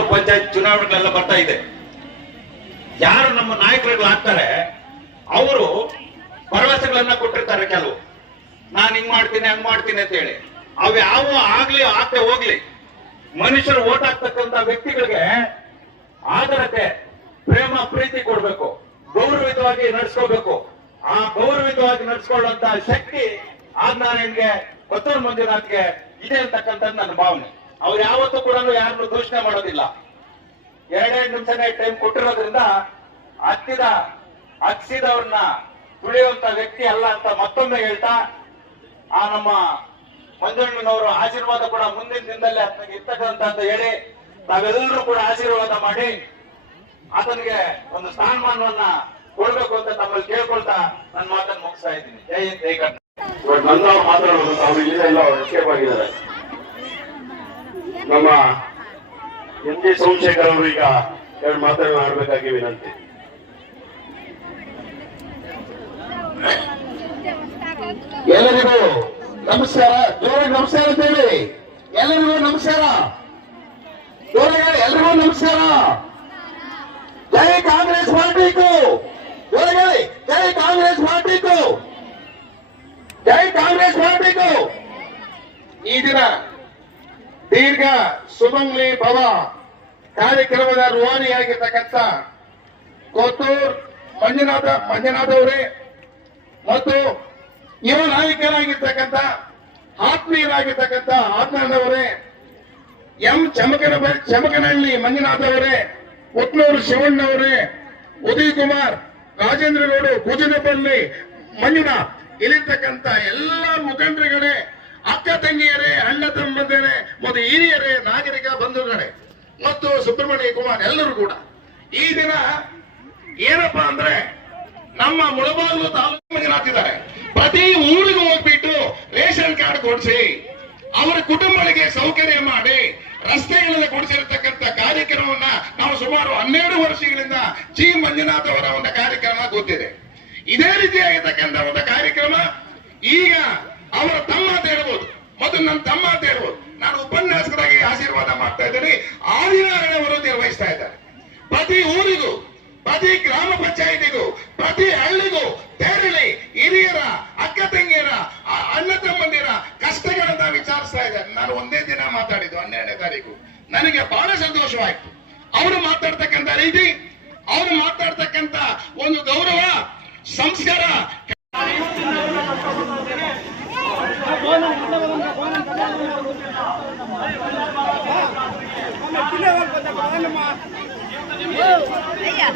ತಾಲೂಕು ಪಂಚಾಯತ್ ಚುನಾವಣೆಗಳೆಲ್ಲ ಬರ್ತಾ ಇದೆ. ಯಾರು ನಮ್ಮ ನಾಯಕರುಗಳು ಆಗ್ತಾರೆ ಅವರು ಭರವಸೆಗಳನ್ನ ಕೊಟ್ಟಿರ್ತಾರೆ. ಕೆಲವು ನಾನು ಹಿಂಗ್ ಮಾಡ್ತೀನಿ ಹಂಗ್ ಮಾಡ್ತೀನಿ ಅಂತ ಹೇಳಿ ಅವು ಯಾವ ಆಗ್ಲಿ ಆಗದೆ ಹೋಗ್ಲಿ, ಮನುಷ್ಯರು ಓಟ್ ಹಾಕ್ತಕ್ಕಂತ ವ್ಯಕ್ತಿಗಳಿಗೆ ಆದರತೆ, ಪ್ರೇಮ, ಪ್ರೀತಿ ಕೊಡ್ಬೇಕು, ಗೌರವಿತವಾಗಿ ನಡ್ಸ್ಕೋಬೇಕು. ಆ ಗೌರವಿತವಾಗಿ ನಡ್ಸ್ಕೊಳ್ಳುವಂತ ಶಕ್ತಿ ಆಜ್ಞಾನಿಗೆ ಕೊತ್ತೂರು ಮಂಜುನಾಥ್ಗೆ ಇದೆ ಅಂತಕ್ಕಂಥದ್ದು ನನ್ನ ಭಾವನೆ. ಅವ್ರು ಯಾವತ್ತೂ ಕೂಡ ಯಾರನ್ನು ದೂಷಣೆ ಮಾಡೋದಿಲ್ಲ. 2 ನಿಮಿಷನೇ ಟೈಮ್ ಕೊಟ್ಟಿರೋದ್ರಿಂದ ಹಚ್ಚಿದವ್ರನ್ನ ತುಳಿಯುವಂತ ವ್ಯಕ್ತಿ ಅಲ್ಲ ಅಂತ ಮತ್ತೊಮ್ಮೆ ಹೇಳ್ತಾ, ಆ ನಮ್ಮ ಮಂಜಣ್ಣನವರು ಆಶೀರ್ವಾದ ಕೂಡ ಮುಂದಿನ ದಿನದಲ್ಲಿ ಆತನಿಗೆ ಇರ್ತಕ್ಕಂಥ ಅಂತ ಹೇಳಿ ತಾವೆಲ್ಲರೂ ಕೂಡ ಆಶೀರ್ವಾದ ಮಾಡಿ ಆತನಿಗೆ ಒಂದು ಸ್ಥಾನಮಾನವನ್ನ ಕೊಡ್ಬೇಕು ಅಂತ ತಮ್ಮಲ್ಲಿ ಕೇಳ್ಕೊಳ್ತಾ ನನ್ನ ಮಾತನ್ನು ಮುಗಿಸ್ತಾ ಇದ್ದೀನಿ. ಜೈ ಹಿಂದ್, ಜೈ ಕರ್ನಾಟಕ. ನನ್ನ ಮಾತಾಡೋದು ಅವರು ಇಲ್ಲಿಂದ ಎಲ್ಲ ಎಸ್ಕೇಪ್ ಆಗಿದ್ದಾರೆ. ನಮ್ಮ ಎಂ ಜಿ ಸೋಮಶೇಖರ್ ಅವರು ಈಗ 2 ಮಾತುಗಳನ್ನ ಆಡಬೇಕಾಗಿ ವಿನಂತಿ. ಎಲ್ಲರಿಗೂ ನಮಸ್ಕಾರ, ಜೋರಾಗಿ ನಮಸ್ಕಾರ ಅಂತ ಹೇಳಿ. ಎಲ್ಲರಿಗೂ ನಮಸ್ಕಾರ, ಜೋರಾಗಿ ಎಲ್ರಿಗೂ ನಮಸ್ಕಾರ. ಜೈ ಕಾಂಗ್ರೆಸ್ ಪಾರ್ಟಿಗೂ, ಜೋರಾಗಿ ಜೈ ಕಾಂಗ್ರೆಸ್ ಪಾರ್ಟಿಗೂ, ಜೈ ಕಾಂಗ್ರೆಸ್ ಪಾರ್ಟಿಗೂ. ಈ ದಿನ ದೀರ್ಘ ಸುಮಂಗ್ಲಿ ಭವ ಕಾರ್ಯಕ್ರಮದ ರೂವಾನಿಯಾಗಿರ್ತಕ್ಕಂಥ ಕೊತ್ತೂರು ಮಂಜುನಾಥ್ ಅವರೇ ಮತ್ತು ಯುವ ನಾಯಕರಾಗಿರ್ತಕ್ಕಂಥ ಆತ್ಮೀಯರಾಗಿರ್ತಕ್ಕಂಥ ಆತ್ಮನವರೇ, ಎಂ ಚಮಕನಹಳ್ಳಿ ಮಂಜುನಾಥ್ ಅವರೇ, ಉತ್ನೂರು ಶಿವಣ್ಣವರೇ, ಉದಯ್ ಕುಮಾರ್, ರಾಜೇಂದ್ರಗೌಡ, ಭುಜನಪಲ್ಲಿ ಮಂಜುನಾಥ್, ಇಲ್ಲಿರ್ತಕ್ಕಂಥ ಎಲ್ಲ ಮುಖಂಡರುಗಳೇ, ಅಕ್ಕ ತಂಗಿಯರೇ, ಅಣ್ಣ ತಮ್ಮಂದಿರೇ ಮತ್ತು ಹಿರಿಯರೇ, ನಾಗರಿಕ ಬಂಧುಗಳೇ ಮತ್ತು ಸುಬ್ರಹ್ಮಣ್ಯ ಕುಮಾರ್ ಎಲ್ಲರೂ ಕೂಡ ಈ ದಿನ ಏನಪ್ಪಾ ಅಂದ್ರೆ ನಮ್ಮ ಮುಳಬಾಗಿಲು ತಾಲೂಕು ಮಂಜುನಾಥಿದ್ದಾರೆ. ಪ್ರತಿ ಊರಿಗೂ ಹೋಗ್ಬಿಟ್ಟು ರೇಷನ್ ಕಾರ್ಡ್ ಕೊಡಿಸಿ ಅವರ ಕುಟುಂಬಗಳಿಗೆ ಸೌಕರ್ಯ ಮಾಡಿ ರಸ್ತೆಗಳಲ್ಲಿ ಕೊಡಿಸಿರತಕ್ಕಂಥ ಕಾರ್ಯಕ್ರಮವನ್ನ ನಾವು ಸುಮಾರು 12 ವರ್ಷಗಳಿಂದ ಜಿ ಮಂಜುನಾಥ್ ಅವರ ಒಂದು ಕಾರ್ಯಕ್ರಮ ಗೊತ್ತಿದೆ. ಇದೇ ರೀತಿಯಾಗಿರ್ತಕ್ಕಂಥ ಒಂದು ಕಾರ್ಯಕ್ರಮ ಈಗ ಅವರ ತಮ್ಮ ಅಂತ ಹೇಳ್ಬೋದು ಮತ್ತು ನನ್ನ ತಮ್ಮ ಅಂತ ಹೇಳ್ಬೋದು. ನಾನು ಉಪನ್ಯಾಸಕರಾಗಿ ಆಶೀರ್ವಾದ ಮಾಡ್ತಾ ಇದ್ದೀನಿ. ಆದಿನಾರಾಯಣ ಅವರು ನಿರ್ವಹಿಸ್ತಾ ಇದ್ದಾರೆ. ಪ್ರತಿ ಊರಿಗೂ, ಪ್ರತಿ ಗ್ರಾಮ ಪಂಚಾಯಿತಿಗೂ, ಪ್ರತಿ ಹಳ್ಳಿಗೂ ತೆರಳಿ ಹಿರಿಯರ, ಅಕ್ಕ ತಂಗಿಯರ, ಅಣ್ಣ ತಮ್ಮಂದಿರ ಕಷ್ಟಗಳನ್ನ ವಿಚಾರಿಸ್ತಾ ಇದ್ದಾರೆ. ನಾನು ಒಂದೇ ದಿನ ಮಾತಾಡಿದ್ದು 12ನೇ ತಾರೀಕು. ನನಗೆ ಬಹಳ ಸಂತೋಷವಾಯ್ತು. ಅವರು ಮಾತಾಡ್ತಕ್ಕಂಥ ರೀತಿ, ಅವರು ಮಾತಾಡ್ತಕ್ಕಂಥ ಒಂದು ಗೌರವ, ಸಂಸ್ಕಾರ. Iya.